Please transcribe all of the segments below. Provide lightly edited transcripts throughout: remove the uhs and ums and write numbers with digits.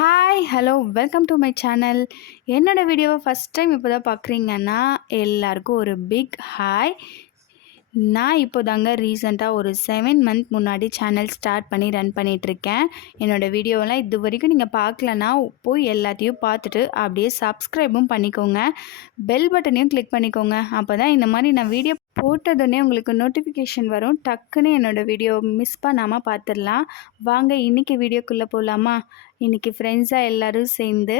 Hi hello welcome to my channel. என்னோடய வீடியோவை first time இப்போ தான் பார்க்குறீங்கன்னா எல்லாருக்கும் ஒரு பிக் ஹாய். நான் இப்போ தாங்க ரீசெண்டாக ஒரு 7 மந்த் முன்னாடி சேனல் ஸ்டார்ட் பண்ணி ரன் பண்ணிகிட்ருக்கேன். என்னோடய வீடியோவெல்லாம் இது வரைக்கும் நீங்கள் பார்க்கலன்னா போய் எல்லாத்தையும் பார்த்துட்டு அப்படியே சப்ஸ்கிரைபும் பண்ணிக்கோங்க. பெல் பட்டனையும் கிளிக் பண்ணிக்கோங்க. அப்போ தான் இந்த மாதிரி நான் வீடியோ போட்டதுன்னே உங்களுக்கு நோட்டிஃபிகேஷன் வரும். டக்குன்னு என்னோடய வீடியோ மிஸ் பண்ணாமல் பார்த்துடலாம். வாங்க இன்றைக்கி வீடியோக்குள்ளே போகலாமா? இன்றைக்கி ஃப்ரெண்ட்ஸாக எல்லோரும் சேர்ந்து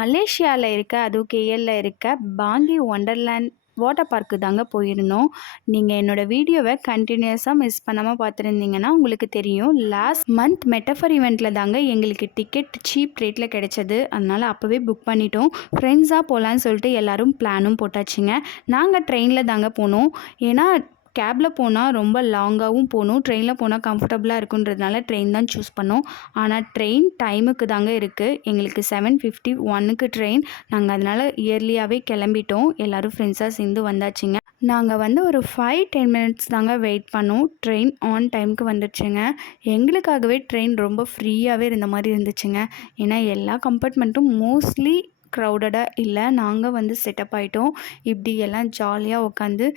மலேசியாவில் இருக்க, அதுவும் கேஎல்ல இருக்க பாங்கி ஒண்டர்லேண்ட் வாட்டர் பார்க்கு தாங்க போயிருந்தோம். நீங்கள் என்னோடய வீடியோவை கண்டினியூஸாக மிஸ் பண்ணாமல் பார்த்துருந்தீங்கன்னா உங்களுக்கு தெரியும். லாஸ்ட் மந்த் மெட்டஃபர் ஈவெண்ட்டில் தாங்க எங்களுக்கு டிக்கெட் சீப் ரேட்டில் கிடைச்சது. அதனால் அப்போவே புக் பண்ணிட்டோம். ஃப்ரெண்ட்ஸாக போகலான்னு சொல்லிட்டு எல்லோரும் பிளானும் போட்டாச்சுங்க. நாங்கள் ட்ரெயினில் தாங்க போனோம். ஏன்னா கேபில் போனால் ரொம்ப லாங்காகவும் போகணும், ட்ரெயினில் போனால் கம்ஃபர்டபுளாக இருக்குன்றதுனால ட்ரெயின் தான் சூஸ் பண்ணோம். ஆனால் ட்ரெயின் டைமுக்கு தாங்க இருக்குது. எங்களுக்கு 7:51க்கு ட்ரெயின். நாங்கள் அதனால் இயர்லியாகவே கிளம்பிட்டோம். எல்லோரும் ஃப்ரெண்ட்ஸாக சேர்ந்து வந்தாச்சுங்க. நாங்கள் ஒரு 5-10 மினிட்ஸ் தாங்க வெயிட் பண்ணோம். ட்ரெயின் ஆன் டைமுக்கு வந்துடுச்சுங்க. எங்களுக்காகவே ட்ரெயின் ரொம்ப ஃப்ரீயாகவே இருந்த மாதிரி இருந்துச்சுங்க. ஏன்னா எல்லா கம்பார்ட்மெண்ட்டும் மோஸ்ட்லி க்ரௌடடாக இல்லை. நாங்கள் செட்டப் ஆகிட்டோம். இப்படி எல்லாம் ஜாலியாக உட்காந்து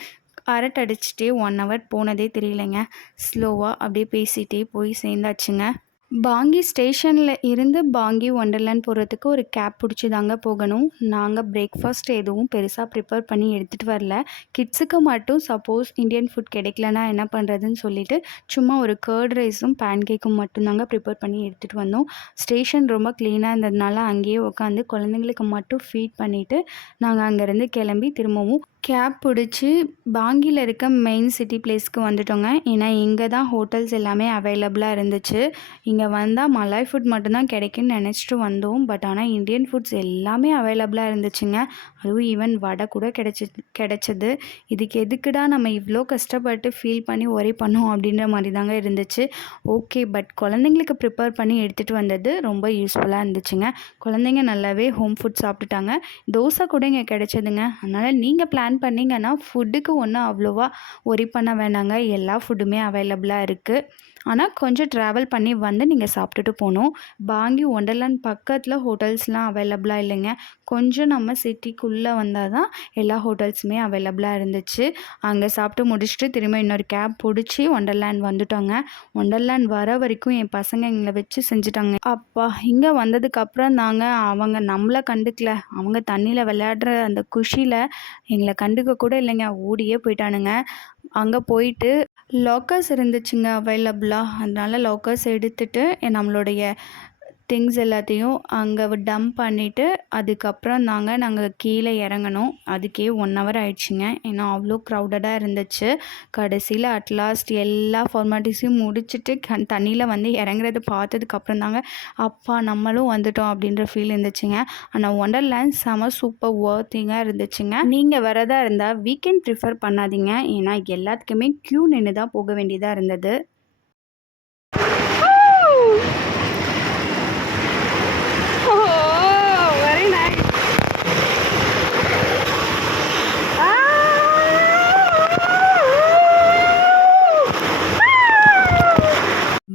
அரட்டை அடிச்சுட்டே 1 ஹவர் போனதே தெரியலைங்க. ஸ்லோவாக அப்படியே பேசிகிட்டே போய் சேர்ந்தாச்சுங்க. பாங்கி ஸ்டேஷனில் இருந்து பாங்கி ஒண்டர்லேண்ட் போகிறதுக்கு ஒரு கேப் பிடிச்சி தாங்க போகணும். நாங்கள் பிரேக்ஃபாஸ்ட் எதுவும் பெருசாக ப்ரிப்பேர் பண்ணி எடுத்துகிட்டு வரல. கிட்ஸுக்கு மட்டும் சப்போஸ் இந்தியன் ஃபுட் கிடைக்கலனா என்ன பண்ணுறதுன்னு சொல்லிவிட்டு சும்மா ஒரு கர்ட் ரைஸும் பேன்கேக்கும் மட்டும்தாங்க ப்ரிப்பேர் பண்ணி எடுத்துகிட்டு வந்தோம். ஸ்டேஷன் ரொம்ப க்ளீனாக இருந்ததுனால அங்கேயே உட்காந்து குழந்தைங்களுக்கு மட்டும் ஃபீட் பண்ணிவிட்டு நாங்கள் அங்கேருந்து கிளம்பி திரும்பவும் கேப் பிடிச்சி பாங்கியில் இருக்க மெயின் சிட்டி பிளேஸ்க்கு வந்துட்டோங்க. ஏன்னா இங்கே தான் ஹோட்டல்ஸ் எல்லாமே அவைலபிளாக இருந்துச்சு. இங்கே வந்தால் மலாய் ஃபுட் மட்டும்தான் கிடைக்குன்னு நினச்சிட்டு வந்தோம். பட் ஆனால் இந்தியன் ஃபுட்ஸ் எல்லாமே அவைலபிளாக இருந்துச்சுங்க. அதுவும் ஈவன் வடை கூட கிடைச்சது. இதுக்கு எதுக்குடா நம்ம இவ்வளோ கஷ்டப்பட்டு ஃபீல் பண்ணி ஒரே பண்ணோம் அப்படின்ற மாதிரி தாங்க இருந்துச்சு. ஓகே, பட் குழந்தைங்களுக்கு ப்ரிப்பேர் பண்ணி எடுத்துகிட்டு வந்தது ரொம்ப யூஸ்ஃபுல்லாக இருந்துச்சுங்க. குழந்தைங்க நல்லாவே ஹோம் ஃபுட் சாப்பிட்டுட்டாங்க. தோசை கூட இங்கே கிடைச்சதுங்க. அதனால் நீங்கள் பிளான் பண்ணிங்கன்னா ஃபுட்டுக்கு ஒன்றும் அவ்வளோவா ஒரி பண்ண வேணாங்க. எல்லா ஃபுட்டுமே அவைலபிளாக இருக்குது. ஆனால் கொஞ்சம் ட்ராவல் பண்ணி நீங்கள் சாப்பிட்டுட்டு போகணும். பாங்கி ஒண்டர்லேண்ட் பக்கத்தில் ஹோட்டல்ஸ்லாம் அவைலபிளாக இல்லைங்க. கொஞ்சம் நம்ம சிட்டிக்குள்ளே வந்தால் தான் எல்லா ஹோட்டல்ஸுமே அவைலபிளாக இருந்துச்சு. அங்கே சாப்பிட்டு முடிச்சுட்டு திரும்ப இன்னொரு கேப் பிடிச்சி ஒண்டர்லேண்ட் வந்துட்டோங்க. ஒண்டர்லேண்ட் வர வரைக்கும் என் பசங்க எங்களை வச்சு செஞ்சுட்டாங்க. அப்பா, இங்கே வந்ததுக்கப்புறம் அவங்க நம்மளை கண்டுக்கல. அவங்க தண்ணியில் விளையாடுற அந்த குஷியில் எங்களை கண்டுக்க கூட இல்லைங்க. ஓடியே போயிட்டானுங்க. அங்கே போயிட்டு லாக்கர்ஸ் இருந்துச்சுங்க அவைலபிளாக. அதனால் லாக்கர்ஸ் எடுத்துகிட்டு நம்மளுடைய திங்ஸ் எல்லாத்தையும் அங்கே டம்ப் பண்ணிவிட்டு அதுக்கப்புறம் நாங்கள் கீழே இறங்கணும். அதுக்கே 1 ஹவர் ஆயிடுச்சுங்க. ஏன்னா அவ்வளோ க்ரௌடடாக இருந்துச்சு. கடைசியில் அட்லாஸ்ட் எல்லா ஃபார்மாலிட்டிஸையும் முடிச்சுட்டு தண்ணியில் இறங்குறது பார்த்ததுக்கப்புறம் தாங்க அப்பா நம்மளும் வந்துட்டோம் அப்படின்ற ஃபீல் இருந்துச்சுங்க. ஆனால் ஒண்டர்லேண்ட் செம சூப்பர் வர்த்திங்காக இருந்துச்சுங்க. நீங்கள் வரதா இருந்தால் வீக்கெண்ட் ப்ரிஃபர் பண்ணாதீங்க. ஏன்னா எல்லாத்துக்குமே க்யூ நின்று தான் போக வேண்டியதாக இருந்தது.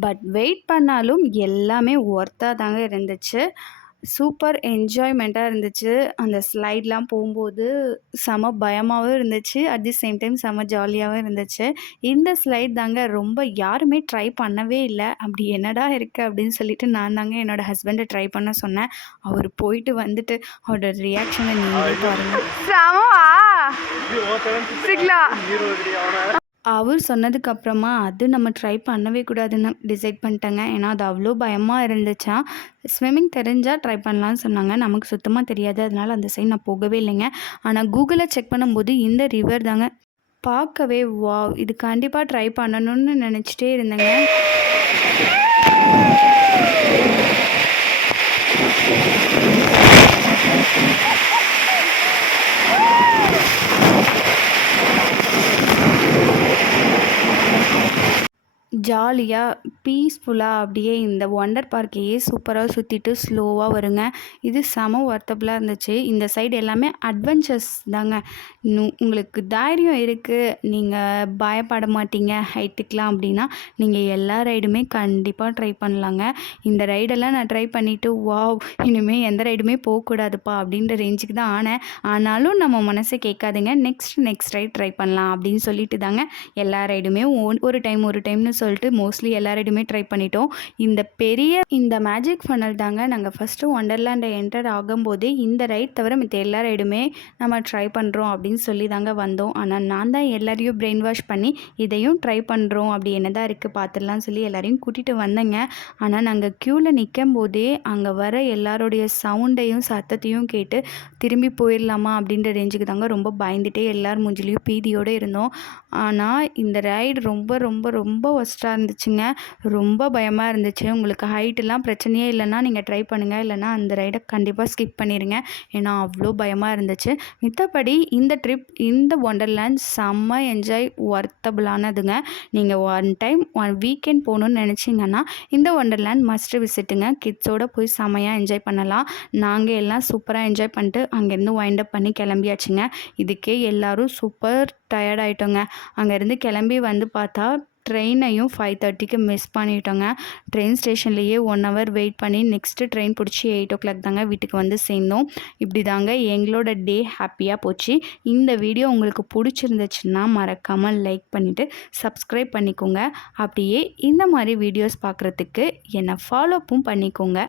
பட் வெயிட் பண்ணாலும் எல்லாமே ஒர்த்தாக தாங்க இருந்துச்சு. சூப்பர் என்ஜாய்மெண்ட்டாக இருந்துச்சு. அந்த ஸ்லைட்லாம் போகும்போது செம பயமாகவும் இருந்துச்சு. அட் தி சேம் டைம் செம ஜாலியாகவும் இருந்துச்சு. இந்த ஸ்லைட் தாங்க ரொம்ப யாருமே ட்ரை பண்ணவே இல்லை. அப்படி என்னடா இருக்குது அப்படின்னு சொல்லிட்டு நான் தாங்க என்னோடய ஹஸ்பண்டை ட்ரை பண்ண சொன்னேன். அவர் போயிட்டு வந்துட்டு அவரோட ரியாக்ஷனை நீங்களே பாருங்கள். அவர் சொன்னதுக்கப்புறமா அது நம்ம ட்ரை பண்ணவே கூடாதுன்னு டிசைட் பண்ணிட்டேங்க. ஏன்னா அது அவ்வளோ பயமாக இருந்துச்சா. ஸ்விம்மிங் தெரிஞ்சால் ட்ரை பண்ணலான்னு சொன்னாங்க. நமக்கு சுத்தமாக தெரியாது. அதனால் அந்த சைடு நான் போகவே இல்லைங்க. ஆனால் கூகுளில் செக் பண்ணும்போது இந்த ரிவர் தாங்க பார்க்கவே வாவ், இது கண்டிப்பாக ட்ரை பண்ணணும்னு நினச்சிட்டே இருந்தேங்க. ஜாலியாக ஜாலியாக பீஸ்ஃபுல்லாக அப்படியே இந்த ஒண்டர் பார்க்கையே சூப்பராக சுற்றிட்டு ஸ்லோவாக வருங்க. இது செம ஒர்த்தபுளாக இருந்துச்சு. இந்த சைடு எல்லாமே அட்வென்ச்சர்ஸ் தாங்க. உங்களுக்கு தைரியம் இருக்குது, நீங்கள் பயப்பட மாட்டீங்க ஹைட்டுக்கெலாம் அப்படின்னா நீங்கள் எல்லா ரைடுமே கண்டிப்பாக ட்ரை பண்ணலாங்க. இந்த ரைடெல்லாம் நான் ட்ரை பண்ணிவிட்டு வாவ் இனிமேல் எந்த ரைடுமே போகக்கூடாதுப்பா அப்படின்ற ரேஞ்சுக்கு தான் ஆனேன். ஆனாலும் நம்ம மனசை கேட்காதுங்க. நெக்ஸ்ட் ரைட் ட்ரை பண்ணலாம் அப்படின்னு சொல்லிட்டு தாங்க எல்லா ரைடுமே ஒரு டைம்னு சொல்லிட்டு மோஸ்ட்லி எல்லா ரைடுமே ட்ரை பண்ணிட்டோம். இந்த மேஜிக் ஃபனல் தாங்க நாங்கள் ஃபஸ்ட்டு ஒண்டர்லேண்டை என்டர் ஆகும்போதே இந்த ரைட் தவிர மற்ற எல்லா ரைடுமே நம்ம ட்ரை பண்ணுறோம் அப்படின்னு சொல்லி தாங்க வந்தோம். ஆனால் நான் தான் எல்லாரையும் பிரெயின் வாஷ் பண்ணி இதையும் ட்ரை பண்ணுறோம், அப்படி என்ன தான் இருக்குது பார்த்துடலாம் சொல்லி எல்லாரையும் கூட்டிகிட்டு வந்தேங்க. ஆனால் நாங்கள் க்யூவில் நிற்கும் போதே அங்கே வர எல்லாருடைய சவுண்டையும் சத்தத்தையும் கேட்டு திரும்பி போயிடலாமா அப்படின்ற ரேஞ்சுக்கு தாங்க ரொம்ப பயந்துகிட்டே எல்லார் மூஞ்சிலையும் பீதியோடு இருந்தோம். ஆனால் இந்த ரைடு ரொம்ப ரொம்ப ரொம்ப ஒஸ்ட்டாக இருந்துச்சுங்க. ரொம்ப பயமாக இருந்துச்சு. உங்களுக்கு ஹைட்டெல்லாம் பிரச்சனையே இல்லைன்னா நீங்கள் ட்ரை பண்ணுங்கள், இல்லைனா அந்த ரைடை கண்டிப்பாக ஸ்கிப் பண்ணிடுங்க. ஏன்னா அவ்வளோ பயமாக இருந்துச்சு. மித்தபடி இந்த ட்ரிப் இந்த ஒண்டர்லேண்ட் செம்ம என்ஜாய் ஒர்த்தபுளானதுங்க. நீங்கள் ஒன் வீக்கெண்ட் போகணுன்னு நினச்சிங்கன்னா இந்த ஒண்டர்லேண்ட் மஸ்ட் விசிட்டுங்க. கிட்ஸோடு போய் செம்மையாக என்ஜாய் பண்ணலாம். நாங்கள் எல்லாம் சூப்பராக என்ஜாய் பண்ணிட்டு அங்கேருந்து வைண்ட் அப் பண்ணி கிளம்பியாச்சுங்க. இதுக்கே எல்லோரும் சூப்பர் டயர்ட் ஆகிட்டோங்க. அங்கேருந்து கிளம்பி வந்து பார்த்தா ட்ரெயினையும் 5:30க்கு மிஸ் பண்ணிட்டோங்க. ட்ரெயின் ஸ்டேஷன்லேயே 1 hour வெயிட் பண்ணி நெக்ஸ்ட்டு ட்ரெயின் பிடிச்சி 8 o'clock தாங்க வீட்டுக்கு வந்து சேர்ந்தோம். இப்படி தாங்க எங்களோட டே ஹாப்பியாக போச்சு. இந்த வீடியோ உங்களுக்கு பிடிச்சிருந்துச்சுன்னா மறக்காமல் லைக் பண்ணிவிட்டு சப்ஸ்கிரைப் பண்ணிக்கோங்க. அப்படியே இந்த மாதிரி வீடியோஸ் பார்க்குறதுக்கு என்னை ஃபாலோப்பும் பண்ணிக்கோங்க.